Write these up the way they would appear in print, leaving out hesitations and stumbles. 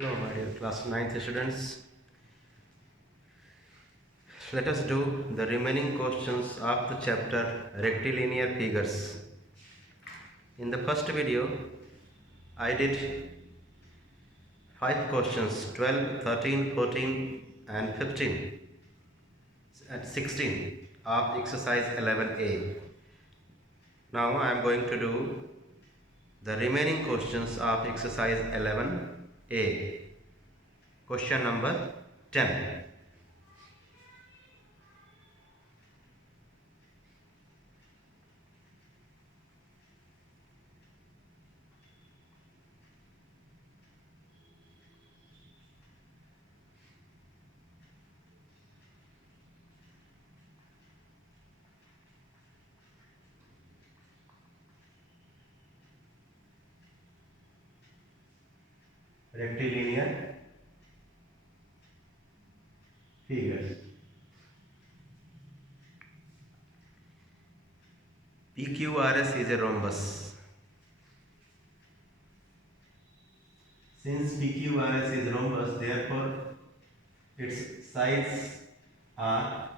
Hello, my dear class 9th students. Let us do the remaining questions of the chapter rectilinear figures. In the first video, I did 5 questions 12, 13, 14, and 15 and 16 of exercise 11a. Now I am going to do the remaining questions of exercise 11a. Question number 10. Rectilinear figures. PQRS is a rhombus. Since PQRS is rhombus, therefore its sides are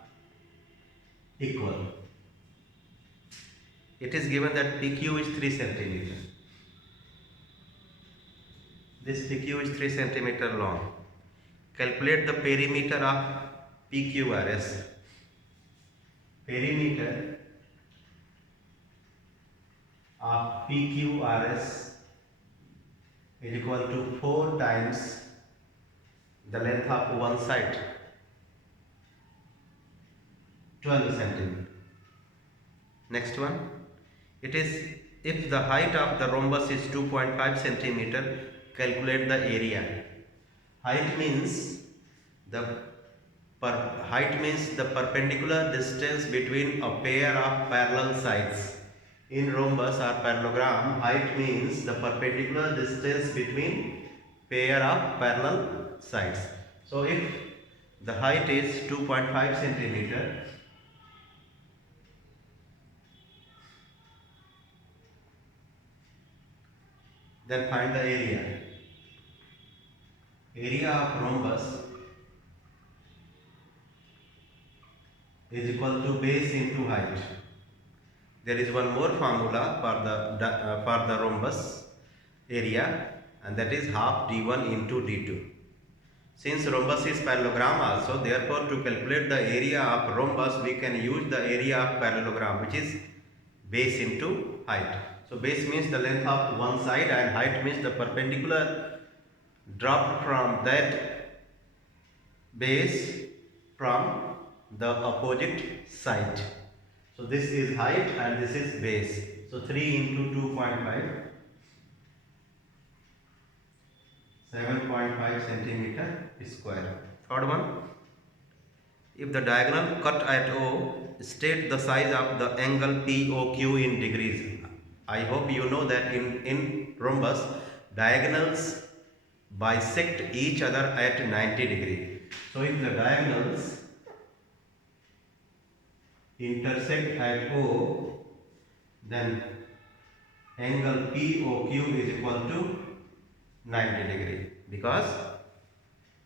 equal. It is given that PQ is 3 centimeter. This PQ is 3 centimeter long. Calculate the perimeter of PQRS. Perimeter of PQRS is equal to 4 times the length of one side, 12 centimeter. Next one, it is if the height of the rhombus is 2.5 centimeter, calculate the area. Height means the perpendicular distance between a pair of parallel sides. In rhombus or parallelogram, height means the perpendicular distance between pair of parallel sides. So if the height is 2.5 centimeter, then find the area. Area of rhombus is equal to base into height. There is one more formula for the rhombus area, and that is half d1 into d2. Since rhombus is parallelogram also, therefore to calculate the area of rhombus we can use the area of parallelogram, which is base into height. So base means the length of one side and height means the perpendicular dropped from that base from the opposite side. So this is height and this is base. So 3 into 2.5, 7.5 centimeter square. Third one, if the diagonal cut at O, state the size of the angle POQ in degrees. I hope you know that in rhombus, diagonals bisect each other at 90 degree. So if the diagonals intersect at O, then angle POQ is equal to 90 degree, because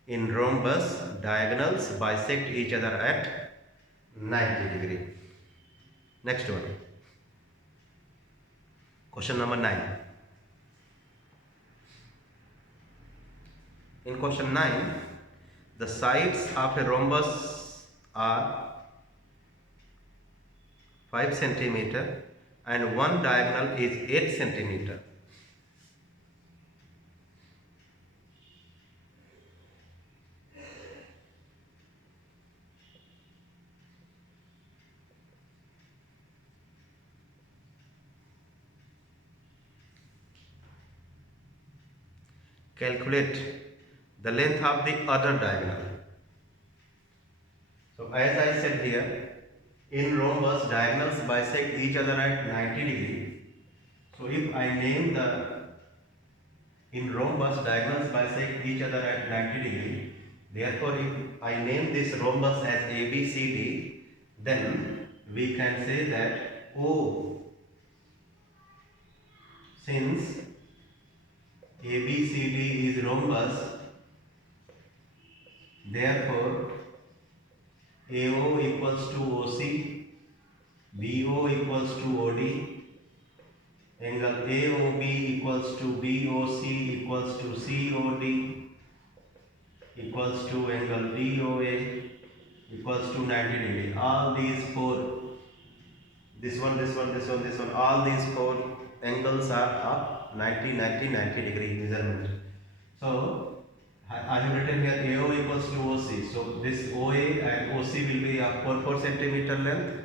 in rhombus diagonals bisect each other at 90 degree. Next one, question number 9. In question 9, the sides of a rhombus are 5 centimeter and one diagonal is 8 centimeter. Calculate the length of the other diagonal. So as I said here, in rhombus diagonals bisect each other at 90 degree. So if I name in rhombus diagonals bisect each other at 90 degree, therefore if I name this rhombus as ABCD, then we can say that O, since ABCD is rhombus, Therefore, AO equals to OC, BO equals to OD, angle AOB equals to BOC equals to COD equals to angle DOA equals to 90 degree. All these four, this one, this one, this one, this one, all these four angles are of 90, 90, 90 degree measurement. So I have written here AO equals to OC. So this OA and OC will be of 4 centimeter length.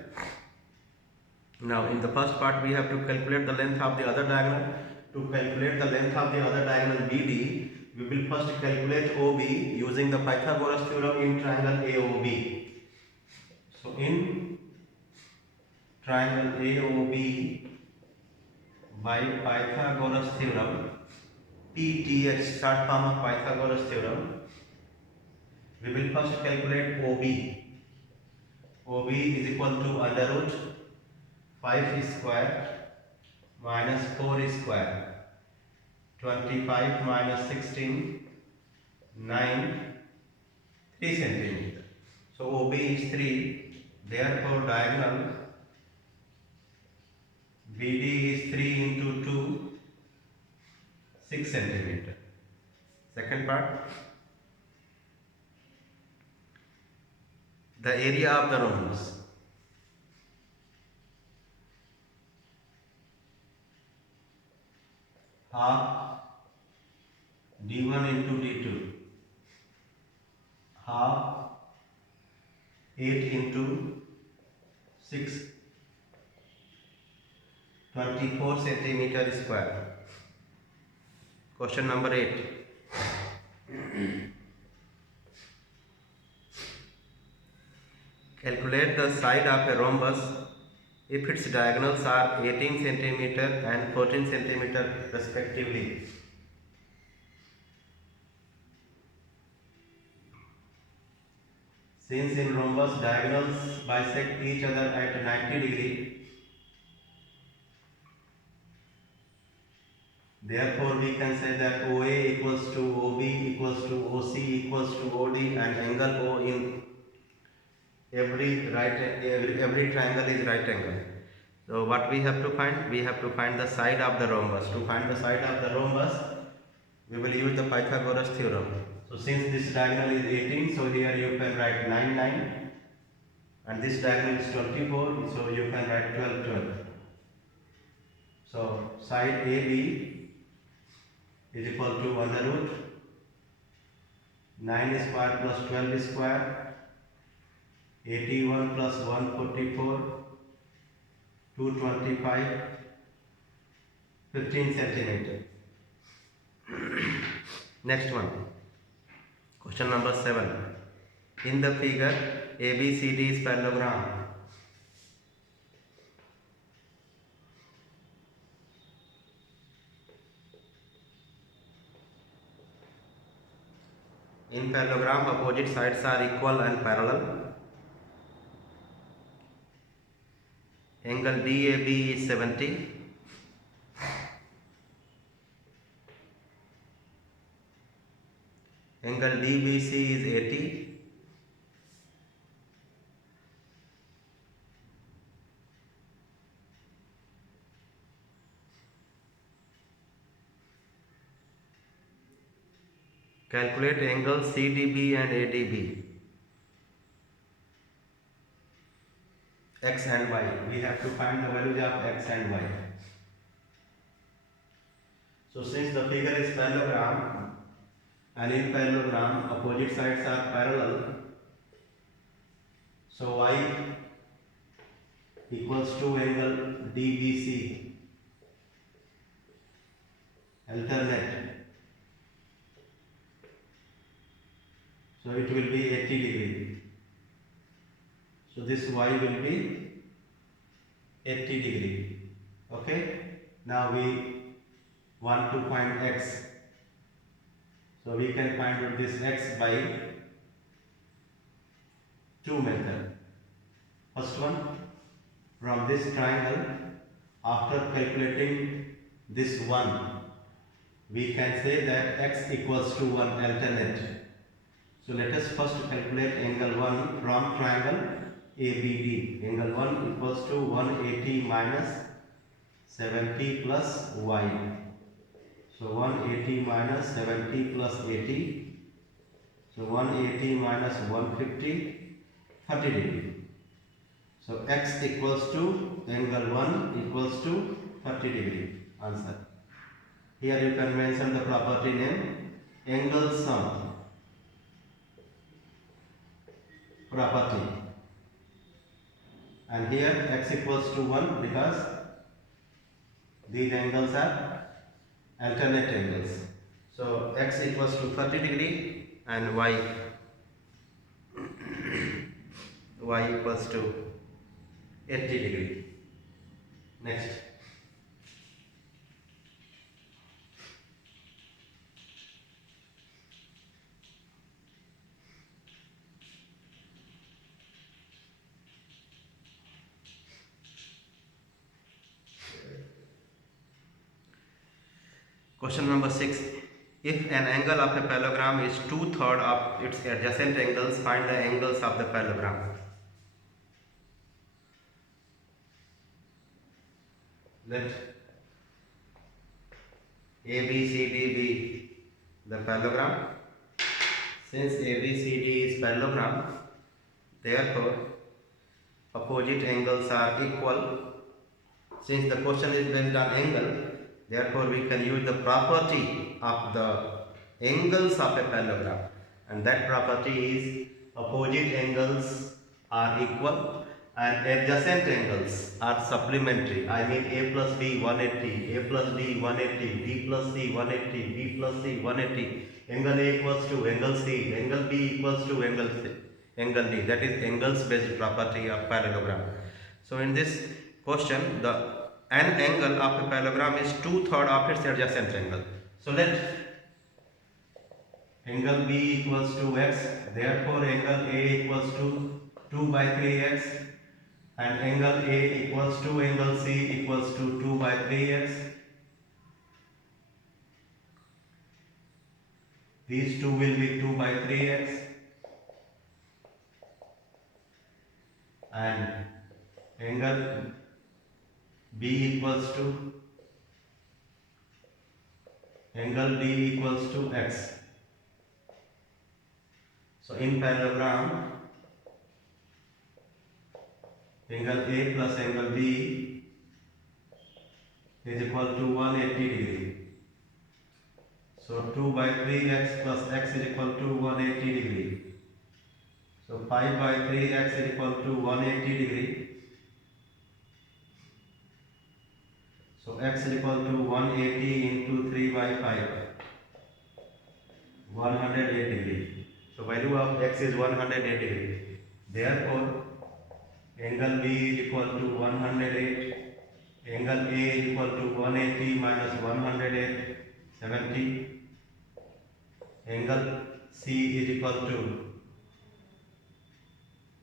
Now in the first part we have to calculate the length of the other diagonal. To calculate the length of the other diagonal BD, we will first calculate OB using the Pythagoras theorem in triangle AOB. So in triangle AOB by Pythagoras theorem, PTH, short form of Pythagoras theorem, we will first calculate OB. OB is equal to under root 5 square minus 4 square, 25 minus 16, 9, 3 centimeter. So OB is 3, therefore diagonal BD is 3 into 2, 6 centimeter. Second part, the area of the rhombus. Half d1 into d2, half 8 into 6, 24 centimeter square. Question number 8. Calculate the side of a rhombus if its diagonals are 18 centimeter and 14 centimeter respectively. Since in rhombus diagonals bisect each other at 90 degree, therefore we can say that OA equals to OB equals to OC equals to OD, and angle O in every triangle is right angle. So what we have to find? We have to find the side of the rhombus. To find the side of the rhombus, we will use the Pythagoras theorem. So since this diagonal is 18, so here you can write 9, 9, and this diagonal is 24, so you can write 12, 12. So side AB is equal to under root 9 square plus 12 square, 81 plus 144, 225, 15 centimeter. Next one, question number 7. In the figure, ABCD is parallelogram. In parallelogram, opposite sides are equal and parallel. Angle DAB is 70. Angle DBC is 80. Calculate angles CDB and ADB. X and Y. We have to find the values of X and Y. So since the figure is parallelogram, and in parallelogram opposite sides are parallel, so Y equals to angle DBC, alternate. So it will be 80 degree. So this Y will be 80 degree. Okay. Now we want to find X. So we can find this X by two methods. First one, from this triangle, after calculating this 1, we can say that X equals to 1 alternate. So let us first calculate angle 1 from triangle ABD. Angle 1 equals to 180 minus 70 plus y. So 180 minus 70 plus 80. So 180 minus 150, 30 degree. So x equals to angle 1 equals to 30 degree. Answer. Here you can mention the property name angle sum property. And here x equals to 1 because these angles are alternate angles. So x equals to 30 degree and y equals to 80 degree. Next. Question number 6. If an angle of a parallelogram is 2/3 of its adjacent angles, find the angles of the parallelogram. Let ABCD be the parallelogram. Since ABCD is parallelogram, therefore opposite angles are equal. Since the question is based on angle, therefore we can use the property of the angles of a parallelogram, and that property is opposite angles are equal and adjacent angles are supplementary. I mean a plus b 180, a plus b 180, b plus c 180, b plus c 180. Angle a equals to angle c, angle b equals to angle c, angle d. That is angles based property of parallelogram. So in this question, an angle of a parallelogram is 2/3 of its adjacent angle. So let angle b equals to x, therefore angle a equals to 2 by 3x, and angle a equals to angle c equals to 2 by 3x. These two will be 2 by 3x, and angle b equals to angle d equals to x. So in parallelogram, angle a plus angle b is equal to 180 degree. So 2 by 3x plus x is equal to 180 degree. So 5 by 3x is equal to 180 degree. So x is equal to 180 into 3 by 5, 108 degree. So value of x is 108 degree. Therefore angle b is equal to 108. Angle a is equal to 180 minus 108, 70. Angle c is equal to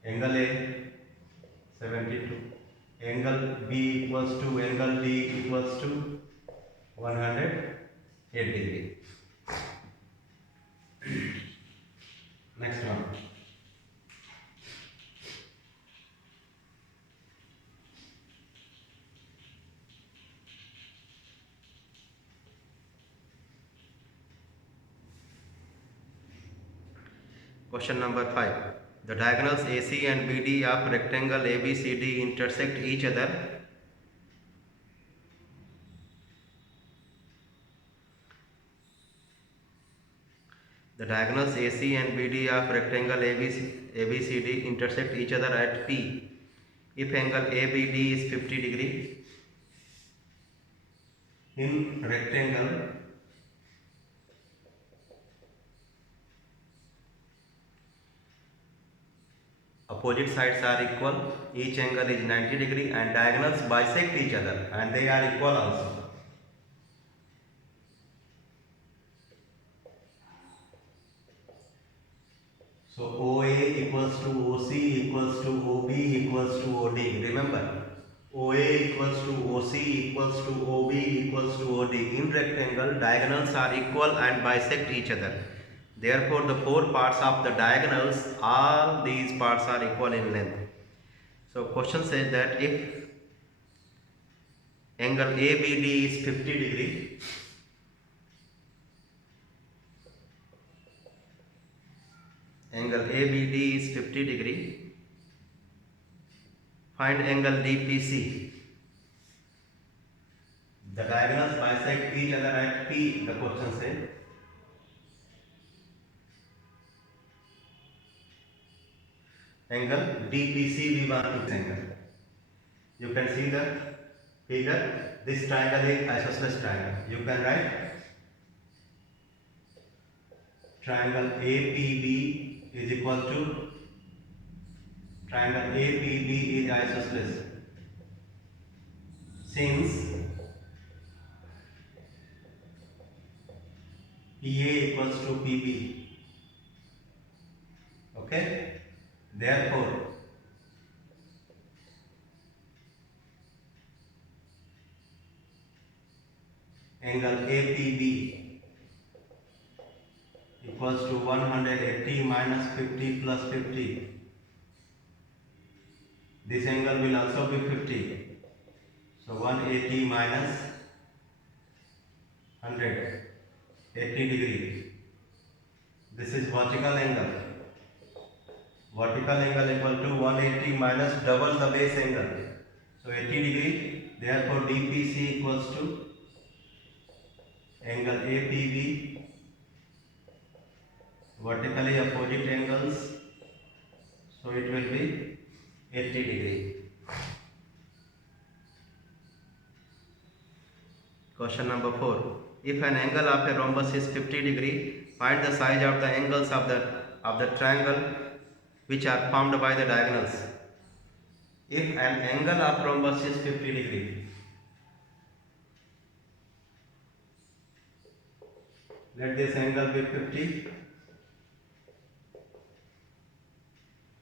angle a, 72. Angle b equals to angle d equals to 108 degree. Next one. Question number 5. The diagonals AC and BD of rectangle ABCD intersect each other. The diagonals AC and BD of rectangle ABCD intersect each other at P. If angle ABD is 50 degree, in rectangle opposite sides are equal, each angle is 90 degree and diagonals bisect each other and they are equal also. So OA equals to OC equals to OB equals to OD. Remember, OA equals to OC equals to OB equals to OD. In rectangle, diagonals are equal and bisect each other. Therefore, the four parts of the diagonals, all these parts are equal in length. So question says that if angle ABD is 50 degree, angle ABD is 50 degree, find angle DPC. The diagonals bisect each other at P, the question says. Angle DPC we want to angle. You can see the figure. This triangle is isosceles triangle. You can write triangle APB is equal to triangle APB is isosceles. Since PA equals to PB. Okay. Therefore, angle APB equals to 180 minus 50 plus 50. This angle will also be 50. So 180 minus 100, 80 degree. This is vertical angle. Vertical angle equal to 180 minus double the base angle. So 80 degree. Therefore DPC equals to angle APB, vertically opposite angles. So it will be 80 degree. Question number 4. If an angle of a rhombus is 50 degree, find the size of the angles of the triangle which are formed by the diagonals. If an angle of rhombus is 50 degree, let this angle be 50.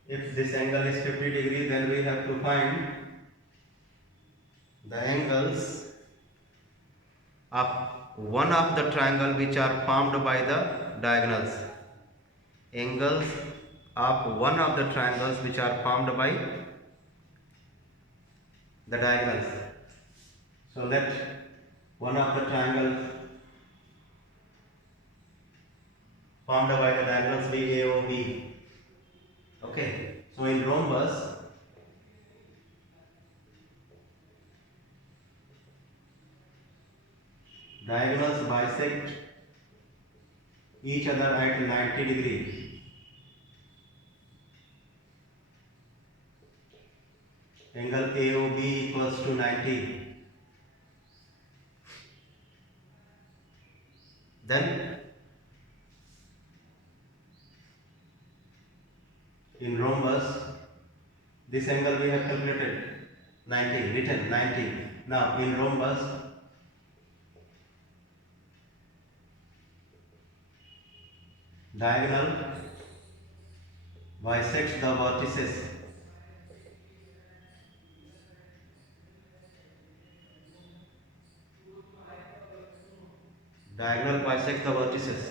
If this angle is 50 degree, then we have to find the angles of one of the triangle which are formed by the diagonals. Angles of one of the triangles which are formed by the diagonals. So let one of the triangles formed by the diagonals be AOB. Okay. So in rhombus, diagonals bisect each other at 90 degree. Angle AOB equals to 90. Then in rhombus, this angle we have calculated 90, written 90. Now in rhombus, diagonal bisects the vertices. Diagonal bisects the vertices.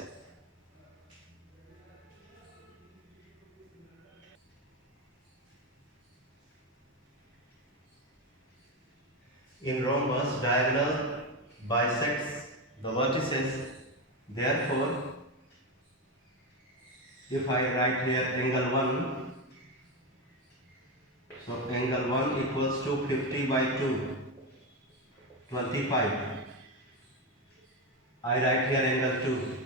In rhombus, diagonal bisects the vertices. Therefore, if I write here angle 1, so angle 1 equals to 50 by 2, 25. I write here angle 2.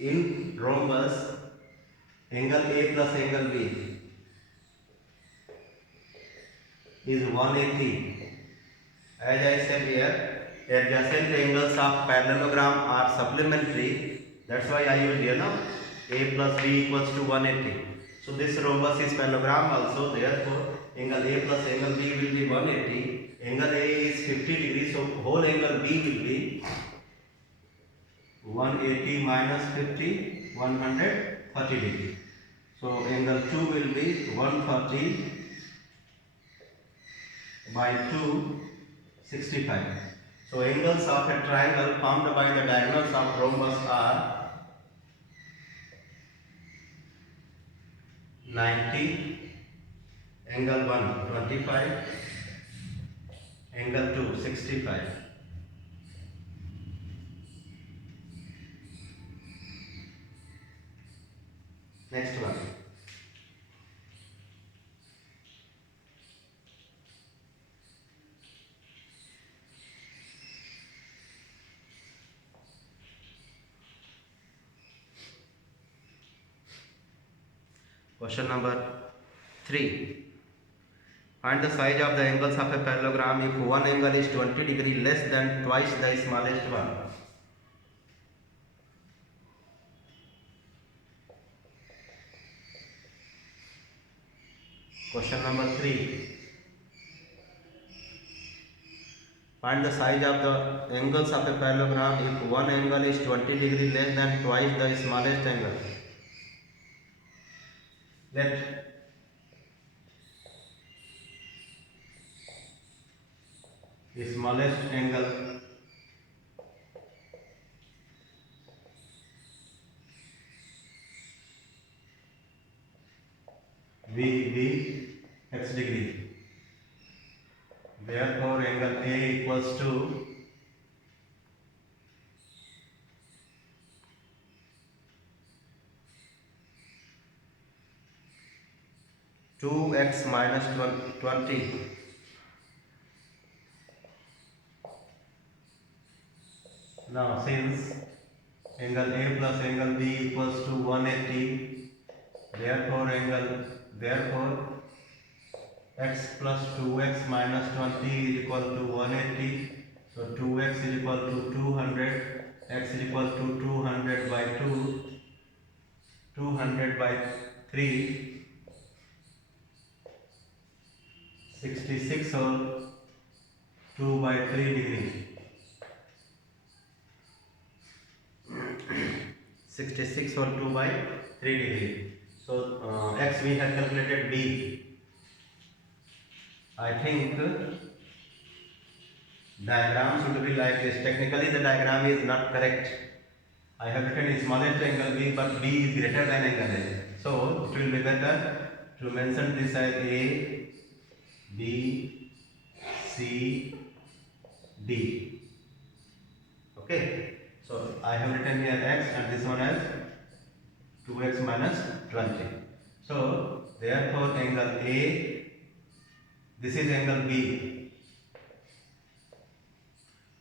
In rhombus, angle A plus angle B is 180. As I said here, adjacent angles of parallelogram are supplementary. That's why I use here now A plus B equals to 180. So this rhombus is parallelogram also. Therefore, angle A plus angle B will be 180. Angle A is 50 degrees. So whole angle B will be 180 minus 50, 130 degree. So angle 2 will be 130 by 2, 65. So angles of a triangle formed by the diagonals of rhombus are 90, angle 1 25, angle 2 65. Next one. Question number 3. Find the size of the angles of a parallelogram if one angle is 20 degree less than twice the smallest one. Question number 3. Find the size of the angles of a parallelogram if one angle is 20 degree less than twice the smallest angle. Let the smallest angle be x degree. Therefore, angle A equals to 2x minus 20. Now, since angle A plus angle B equals to 180, therefore x plus 2x minus 20 is equal to 180. So 2x is equal to 200, x is equal to 200 by 2, 200 by 3, 66 whole 2 by 3 degree. 66 whole 2 by 3 degree. So x we have calculated B. I think diagram should be like this. Technically the diagram is not correct. I have written smallest angle B, but B is greater than angle A. So it will be better to mention this as A, B, C, D. Okay. So I have written here x and this one as 2x minus 20. So therefore angle A, this is angle B.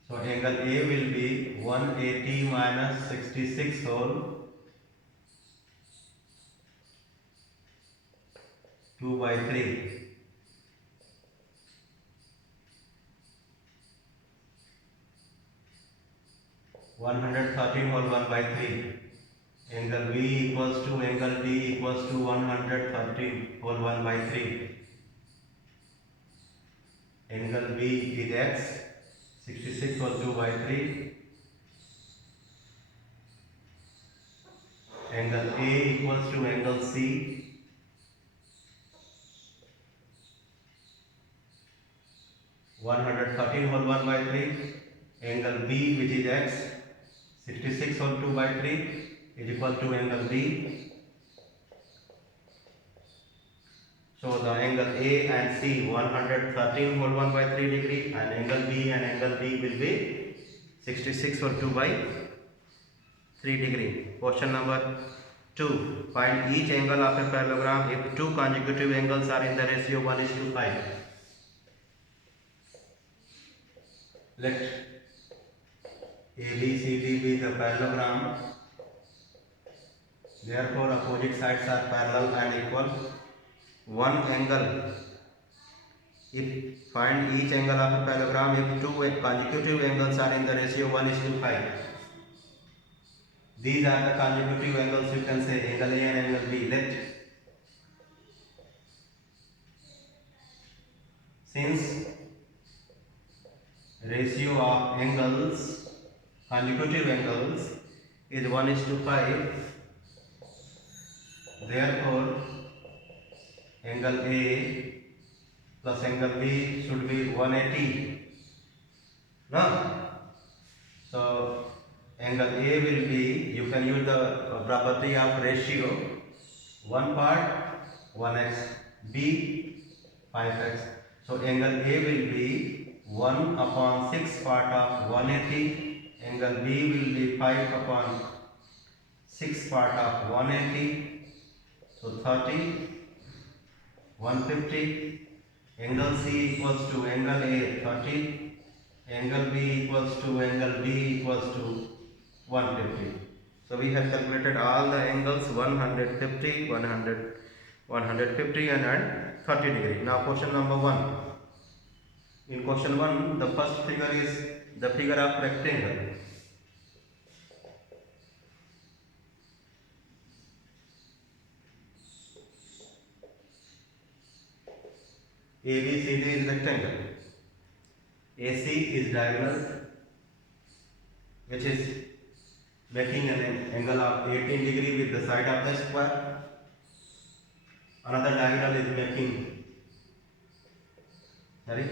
So angle A will be 180 minus 66 whole 2 by 3. 113 whole 1 by 3. Angle B equals to angle D equals to 113 whole 1 by 3. Angle B is x, 66 whole 2 by 3. Angle A equals to angle C, 113 whole 1 by 3. Angle B, which is x, 66 whole 2 by 3 is equal to angle B. So the angle A and C, 113 whole 1 by 3 degree, and angle B and angle B will be 66 whole 2 by 3 degree. Question number 2. Find each angle of a parallelogram if two consecutive angles are in the ratio 1:5. Let ABCD be the parallelogram. Therefore, opposite sides are parallel and equal. One angle. If find each angle of a parallelogram if two consecutive angles are in the ratio 1:5. These are the consecutive angles. You can say angle A and angle B. Let since ratio of angles, consecutive angles is 1:5, therefore angle A plus angle B should be 180. No? So angle A will be, you can use the property of ratio. One part 1x, B 5x. So angle A will be 1 upon 6 part of 180. Angle B will be 5 upon 6 part of 180. So 30, 150. Angle C equals to angle A 30. Angle B equals to angle B equals to 150. So we have calculated all the angles 150, 100, 150 and 30 degree. Now question number 1. In question 1, the first figure is the figure of rectangle. ABCD is rectangle. AC is diagonal, which is making an angle of 18 degree with the side of the square. Another diagonal is making, sorry,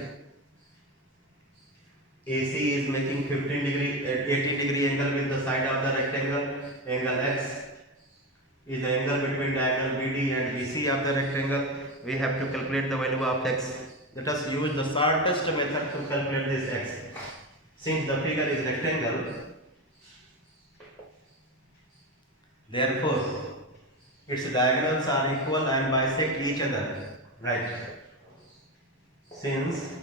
AC is making 15 degree, 18 degree angle with the side of the rectangle. Angle X is the angle between diagonal BD and BC of the rectangle. We have to calculate the value of X. Let us use the shortest method to calculate this X. Since the figure is rectangle, therefore its diagonals are equal and bisect each other. Right. Since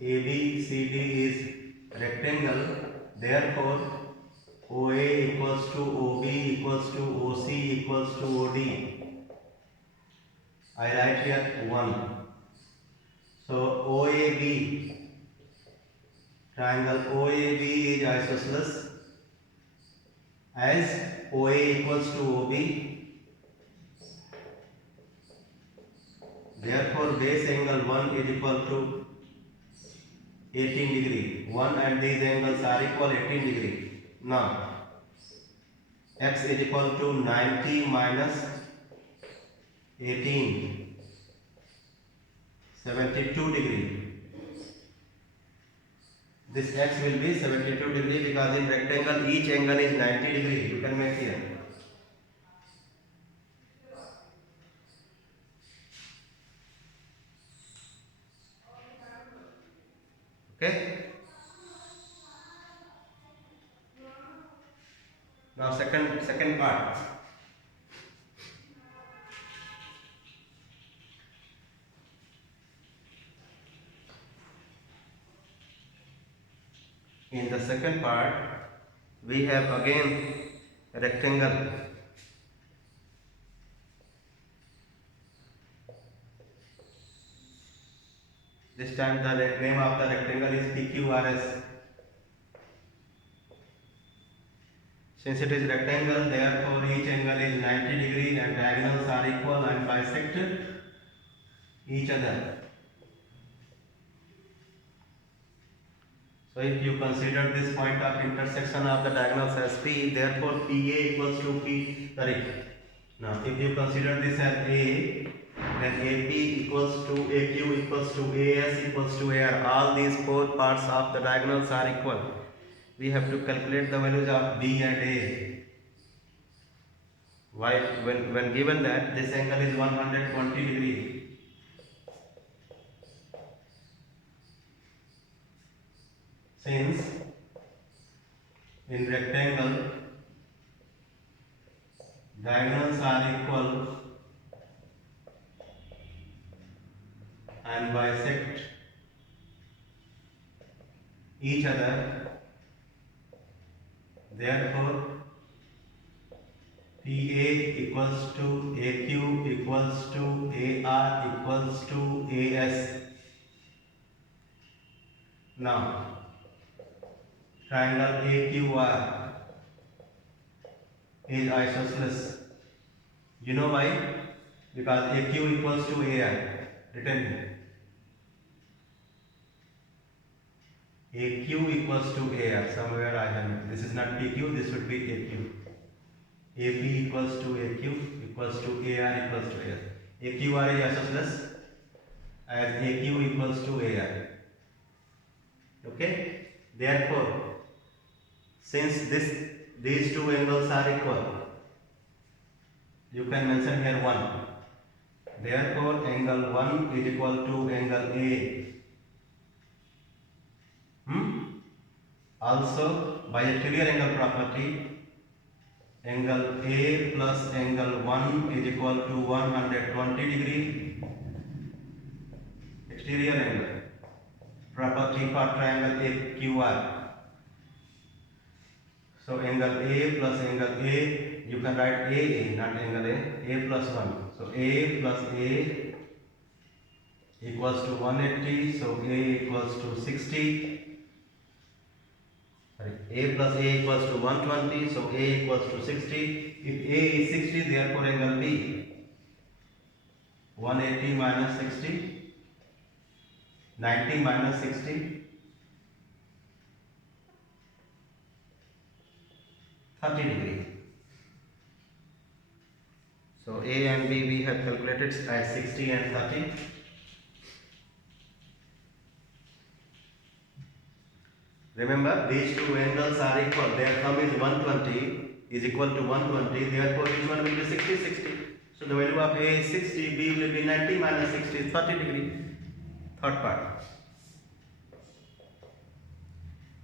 ABCD is rectangle, therefore OA equals to OB equals to OC equals to OD. I write here 1. So OAB, triangle OAB is isosceles as OA equals to OB. Therefore base angle 1 is equal to 18 degree. 1 and these angles are equal 18 degree. Now X is equal to 90 minus 18, 72 degree. This X will be 72 degree because in rectangle each angle is 90 degree. You can make here. Okay. Now second part. In the second part, we have again a rectangle. This time the name of the rectangle is PQRS. Since it is rectangle, therefore each angle is 90 degree and diagonals are equal and bisect each other. So if you consider this point of intersection of the diagonals as P, therefore PA equals to P. Sorry. Now if you consider this as A, then AP equals to AQ equals to AS equals to AR. All these four parts of the diagonals are equal. We have to calculate the values of B and A. Why? When given that this angle is 120 degree. Since in rectangle diagonals are equal and bisect each other, therefore PA equals to AQ equals to AR equals to AS. Now triangle AQR is isosceles. You know why? Because AQ equals to AR. Written here. AQ equals to AR. Somewhere I have. This is not PQ. This would be AQ. AP equals to AQ equals to AR equals to AR. AQR is isosceles as AQ equals to AR. Okay. Therefore, since these two angles are equal, you can mention here 1. Therefore, angle 1 is equal to angle A. Also, by a clear angle property, angle A plus angle 1 is equal to 120 degree. Exterior angle property for triangle AQR. So angle A plus angle A, you can write AA, not angle A plus 1. So A plus A equals to 180, so A equals to 60. Sorry, A plus A equals to 120, so A equals to 60. If A is 60, therefore angle B, 180 minus 60, 90 minus 60, 30 degree. So A and B we have calculated as 60 and 30. Remember, these two angles are equal. Their sum is 120 is equal to 120. Therefore, which one will be 60, 60. So the value of A is 60, B will be 90 minus 60 is 30 degree. Third part.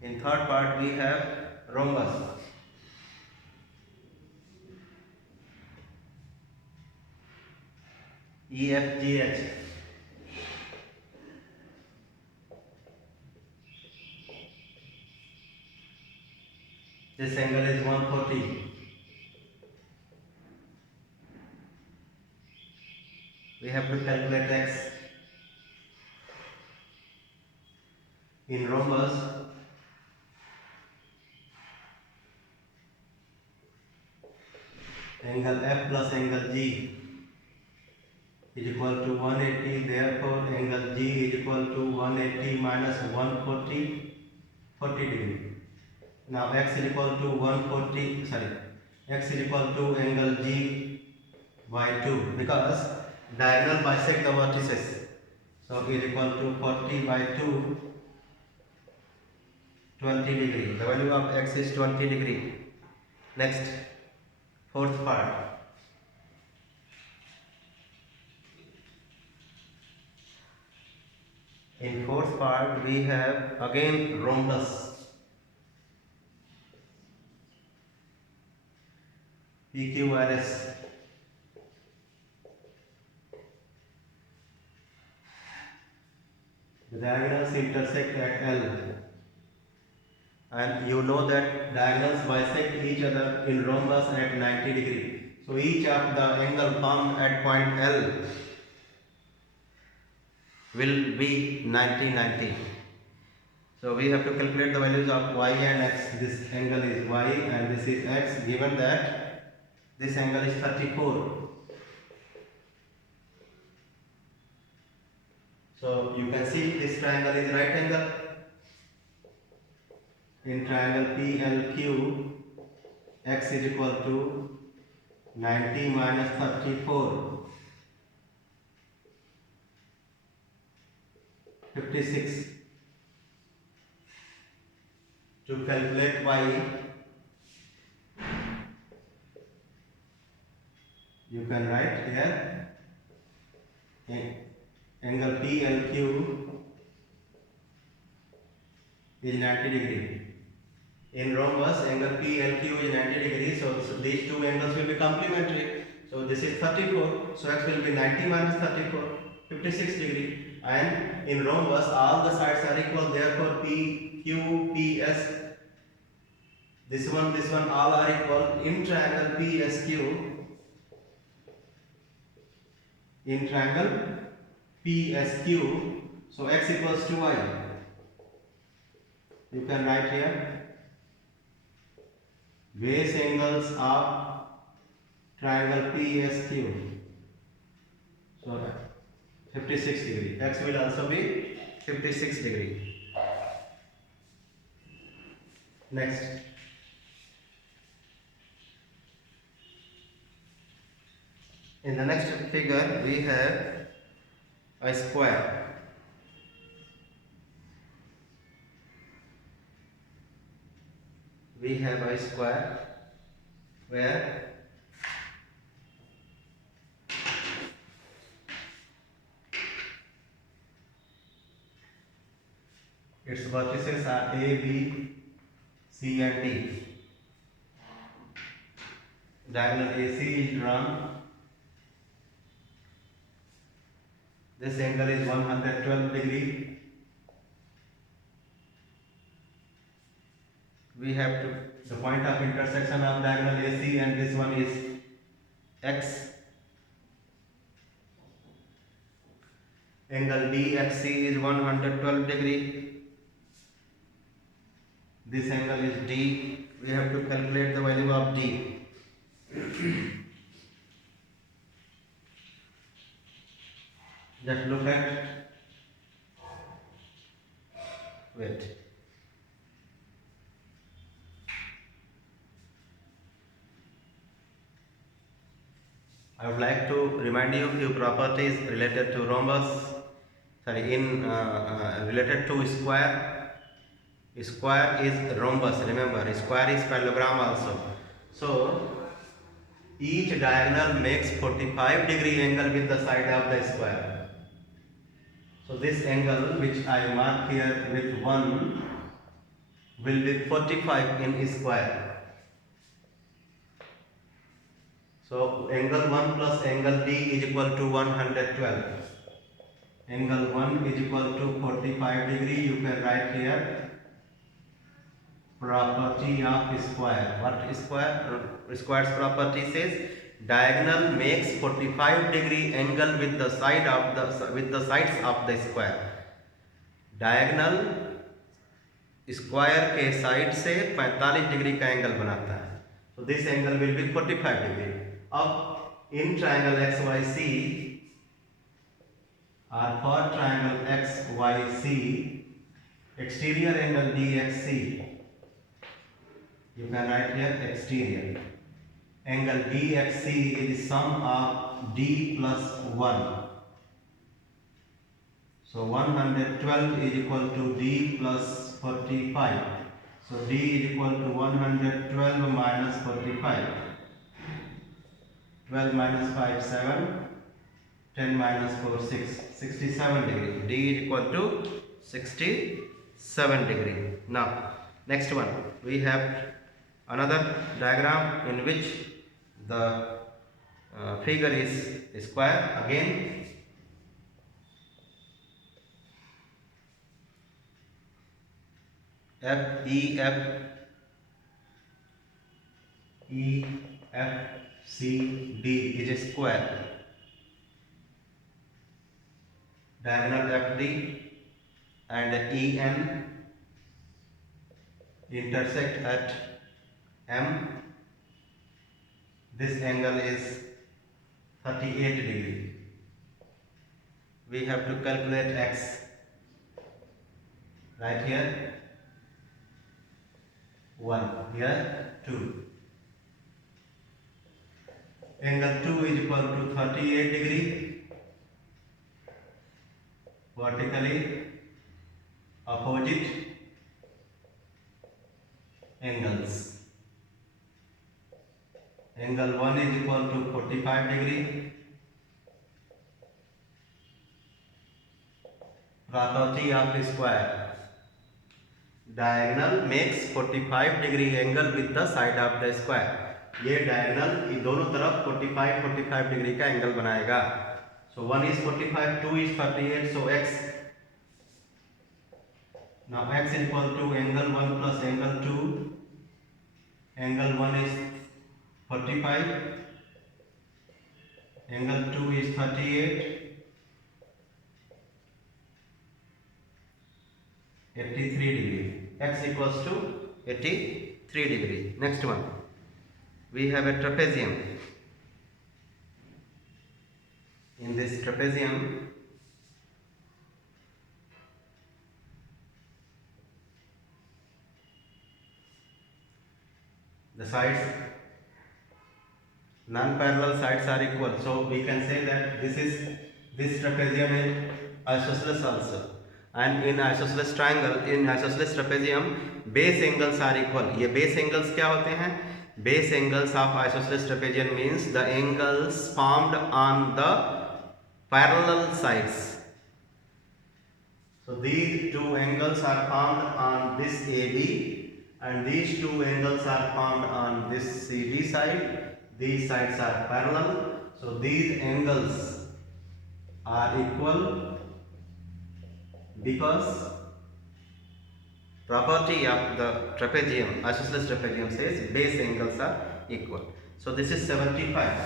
In third part, we have rhombus. EFGH. This angle is 140. We have to calculate x. In rhombus, angle F plus angle G is equal to 180. Therefore, angle G is equal to 180 minus 140, 40 degree. Now x is equal to 140. Sorry, x is equal to angle G by 2 because diagonal bisect the vertices. So it is equal to 40 by 2, 20 degree. The value of x is 20 degree. Next, fourth part. In fourth part, we have again rhombus. PQRS. The diagonals intersect at L. And you know that diagonals bisect each other in rhombus at 90 degree. So each of the angle formed at point L will be 90, 90. So we have to calculate the values of y and x. This angle is y and this is x, given that this angle is 34. So you can see this triangle is right angle. In triangle PLQ, x is equal to 90 minus 34, 56. To calculate y, you can write here angle PLQ is 90 degree. In rhombus, angle PLQ is 90 degree, so these two angles will be complementary. So this is 34, so x will be 90 minus 34, 56 degree. And in rhombus, all the sides are equal, therefore PQ, PS, this one, all are equal. In triangle PSQ, in triangle PSQ, so x equals to y. You can write here base angles of triangle PSQ. So 56 degree. X will also be 56 degree. Next. In the next figure, we have a square. We have a square where Its vertices are A, B, C and D. Diagonal AC is drawn. This angle is 112 degree. We have to, the point of intersection of diagonal AC and this one is X. Angle DXC is 112 degree. This angle is D. We have to calculate the value of D. Just look at, wait. I would like to remind you few properties related to rhombus. Related to square. Square is rhombus. Remember, square is parallelogram also. So each diagonal makes 45 degree angle with the side of the square. So this angle which I mark here with 1 will be 45 in square. So angle 1 plus angle D is equal to 112. Angle 1 is equal to 45 degree. You can write here property of square. What square? Square's property says diagonal makes 45 degree angle with the sides of the square. Diagonal square के side से 45 degree का angle बनाता है. So this angle will be 45 degree. अब in triangle XYC or for triangle XYC, exterior angle DXC, you can write here exterior. Angle DXC is sum of D plus 1. So 112 is equal to D plus 45. So D is equal to 112 minus 45. 12 minus 5, 7. 10 minus 4, 6. 67 degree. D is equal to 67 degree. Now, next one. We have another diagram in which the figure is square. Again, EFCD is a square. Diagonal FD and EN intersect at M. This angle is 38 degree. We have to calculate X. Right here 1, here 2. Angle 2 is equal to 38 degree. Vertically opposite angles. Angle 1 is equal to 45 degree. Property of the square. Diagonal makes 45 degree angle with the side of the square. ये diagonal दोनों तरफ 45 degree का angle बनाएगा. So 1 is 45, 2 is 38. So X. Now X is equal to angle 1 plus angle 2. Angle 1 is 45. Angle 2 is 38. 83 degree. X equals to 83 degree. Next one. We have a trapezium. In this trapezium, the sides, non-parallel sides are equal. So we can say that this trapezium is isosceles also. And in isosceles triangle, in isosceles trapezium, base angles are equal. ये base angles क्या होते हैं? Base angles of isosceles trapezium means the angles formed on the parallel sides. So these two angles are formed on this AB, and these two angles are formed on this CD side. These sides are parallel. So these angles are equal because property of the trapezium, isosceles trapezium says base angles are equal. So this is 75.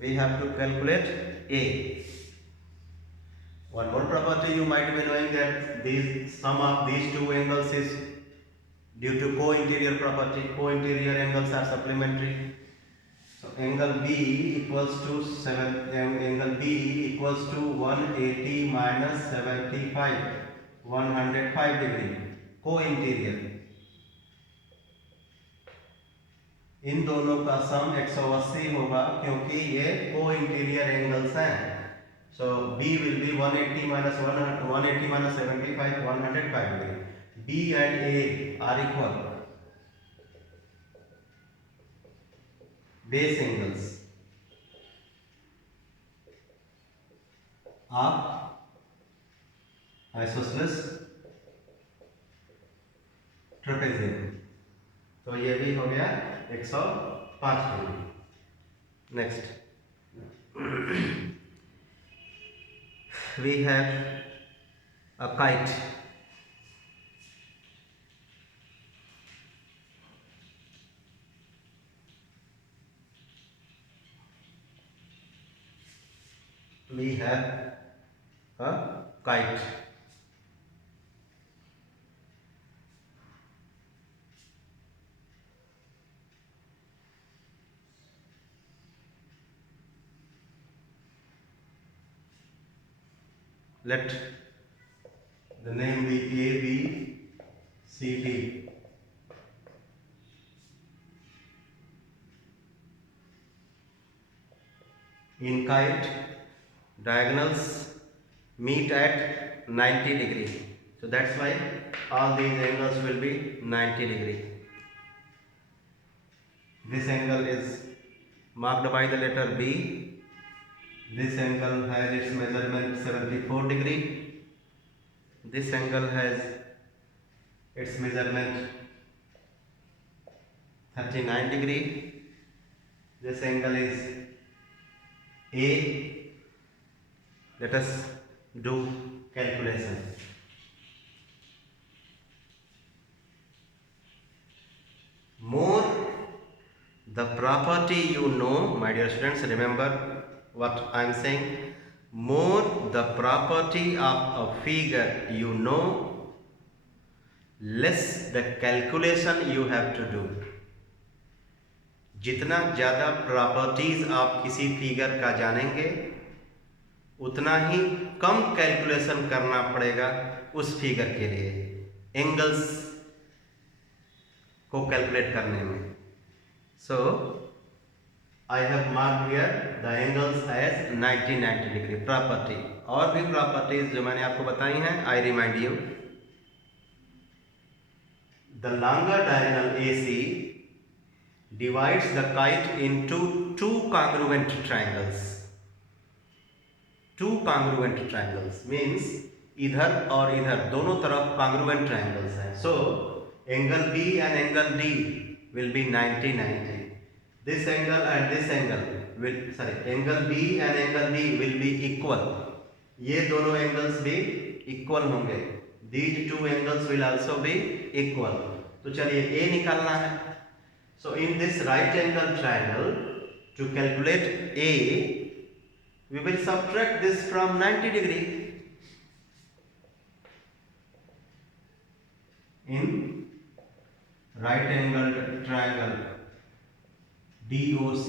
We have to calculate A. One more property you might be knowing, that these sum of these two angles is due to co-interior property. Co-interior angles are supplementary. So angle B equals to angle B equals to 180 minus 75, 105 degree. Co-interior. इन दोनों का सम 180 होगा क्योंकि ये को-इंटीरियर angles हैं. So B will be 180 minus 75, 105 degree. B and A are equal. Base angles of isosceles trapezium. तो ये भी हो गया 105 degree. Next we have a kite. We have a kite. Let the name be A, B, C, D. In kite, diagonals meet at 90 degree. So that's why all these angles will be 90 degree. This angle is marked by the letter B. This angle has its measurement 74 degree. This angle has its measurement 39 degree. This angle is A. Let us do calculation. More the property you know, my dear students, remember what I am saying. More the property of a figure you know, less the calculation you have to do. जितना ज़्यादा properties आप किसी figure का जानेंगे उतना ही कम calculation करना पड़ेगा उस फिगर के लिए, एंगल्स को कैलकुलेट करने में. So I have marked here the angles as 90 degree. Property और भी प्रॉपर्टीज जो मैंने आपको बताई हैं, I remind you. The longer diagonal AC divides the kite into two congruent triangles. Two congruent triangles means इधर और इधर दोनों तरफ congruent triangles हैं. So angle B and angle D will be 90. This angle and this angle will angle B and angle D will be equal. ये दोनों angles भी equal होंगे. These two angles will also be equal. तो चलिए A निकालना है. So in this right angle triangle, to calculate A, we will subtract this from 90 degree. In right angle triangle DOC,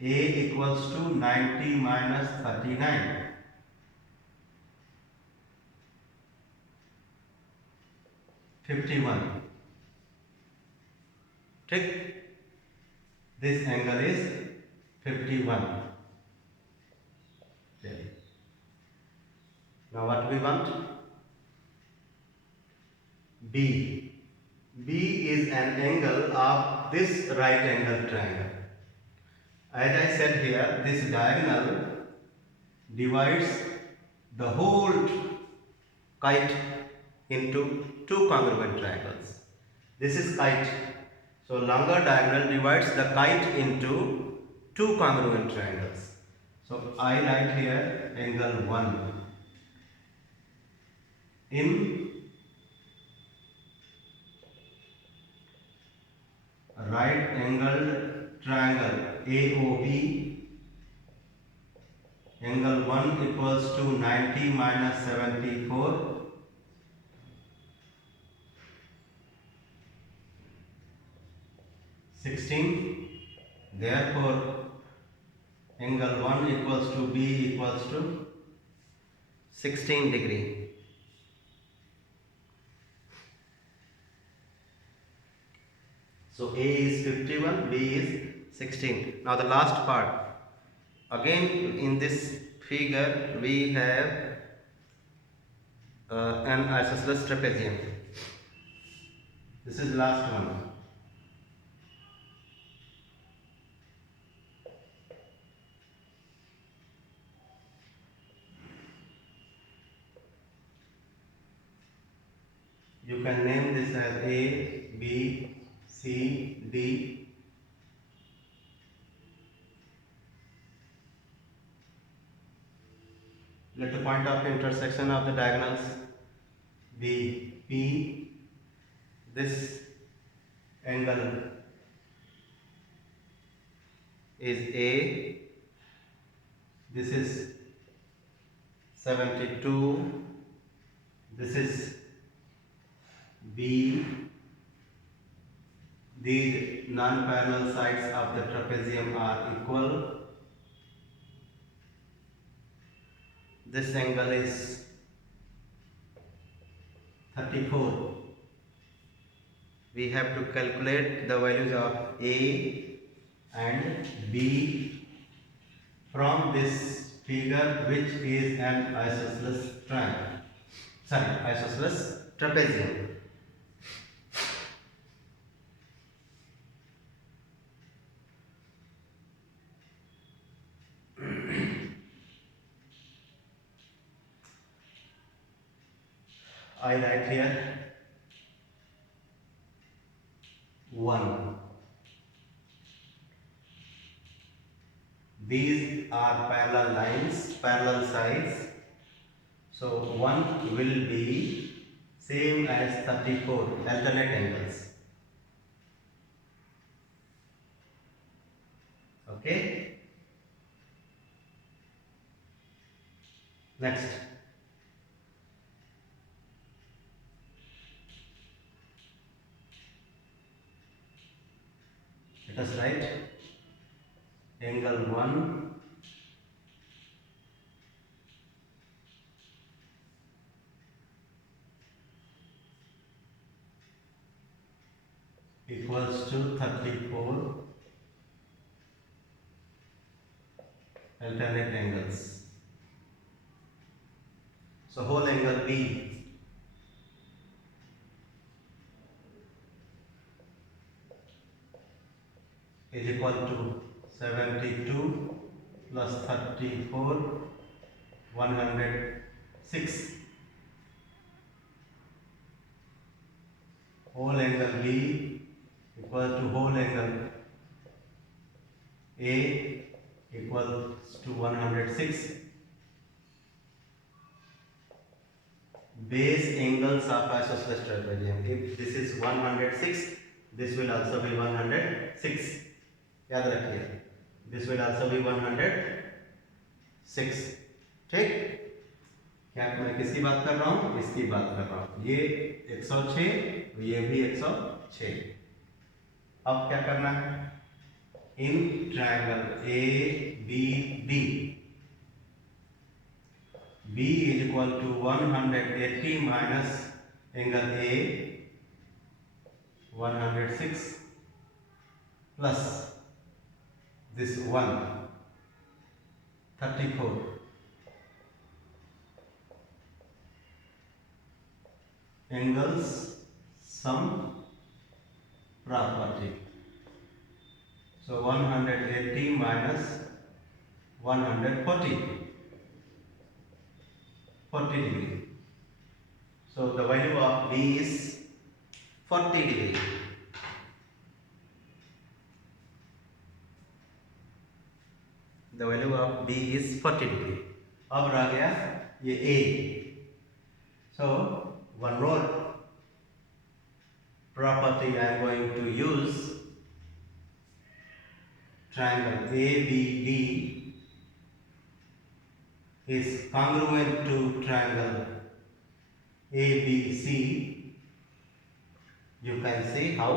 A equals to 90 minus 39. 51. ठीक, this angle is 51. Now what we want? B. B is an angle of this right angle triangle. As I said here, this diagonal divides the whole kite into two congruent triangles. This is kite. So longer diagonal divides the kite into two congruent triangles. So I write here angle 1 in right angled triangle AOP. Angle 1 equals to 90 minus 74. 16. Therefore, angle 1 equals to B equals to 16 degree. So A is 51, B is 16. Now the last part. Again in this figure we have an isosceles trapezium. This is last one. You can name this as A, B, C, D. Let the point of intersection of the diagonals be P. This angle is A. This is 72. This is B. These non-parallel sides of the trapezium are equal. This angle is 34. We have to calculate the values of A and B from this figure, which is an isosceles triangle. Isosceles trapezium. I write here 1. These are parallel lines, parallel sides. So 1 will be same as 34, alternate angles. Okay. Next. Let us write angle 1 equals to 34 alternate angles. So whole angle B is equal to 72 plus 34, 106. Whole angle B equal to whole angle A equals to 106. Base angles of isosceles trapezium. If this is 106, this will also be 106. याद रखिए, this will also be 106. ठीक? क्या मैं किसकी बात कर रहा हूँ? इसकी बात कर रहा हूँ. ये 106, ये भी 106. अब क्या करना है? In triangle A B D, B is equal to 180 minus angle A 106 plus this 34. Angles sum property. So 180 minus 140. 40 degree. So the value of B is 40 degree. The value of B is 40 degree. अब रह गया ये A. So one more property I am going to use. Triangle ABD is congruent to triangle ABC. You can see how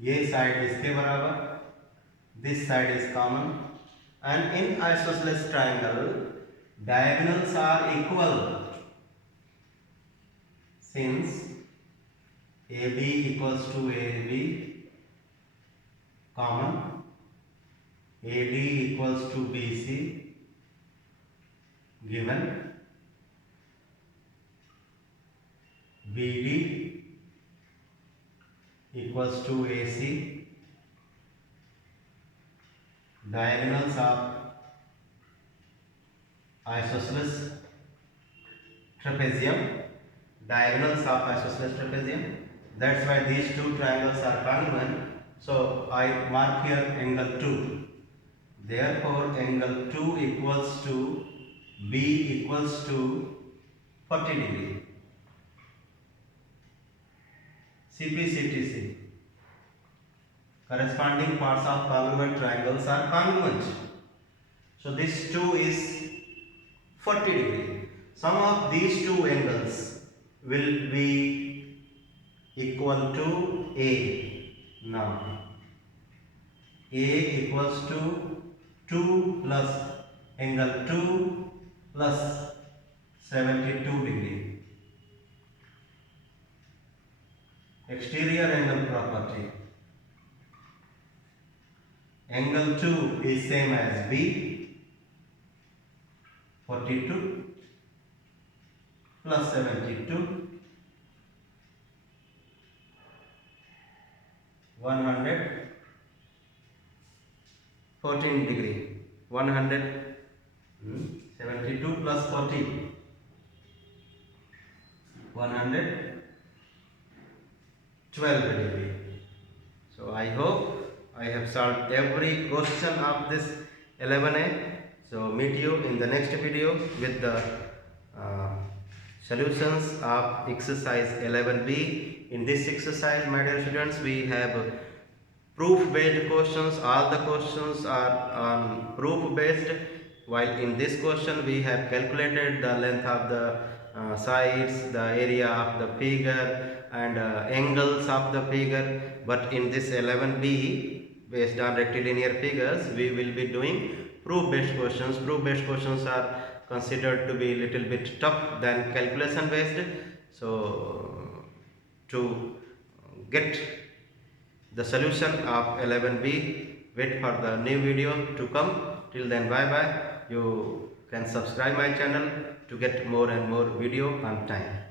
ये side इसके बराबर, this side is common, and in isosceles triangle diagonals are equal. Since AB equals to AB, common, AD equals to BC, given, BD equals to AC, diagonals of isosceles trapezium, diagonals of isosceles trapezium. That's why these two triangles are congruent. So I mark here angle 2. Therefore angle 2 equals to B equals to 40 degree. CPCTC. Corresponding parts of congruent triangles are congruent. So this 2 is 40 degree. Sum of these two angles will be equal to A. Now A equals to 2 plus angle 2 plus 72 degree. Exterior angle property. Angle 2 is same as B, 42 plus 72, 114 degree. 172 plus 40, 112 degree. So I hope I have solved every question of this 11A. So meet you in the next video with the solutions of exercise 11B. In this exercise, my dear students, we have proof based questions. All the questions are on proof based, while in this question we have calculated the length of the sides, the area of the figure, and angles of the figure. But in this 11B, based on rectilinear figures, we will be doing proof based questions. Proof based questions are considered to be little bit tough than calculation based. So to get the solution of 11B, wait for the new video to come. Till then, bye bye. You can subscribe my channel to get more and more video on time.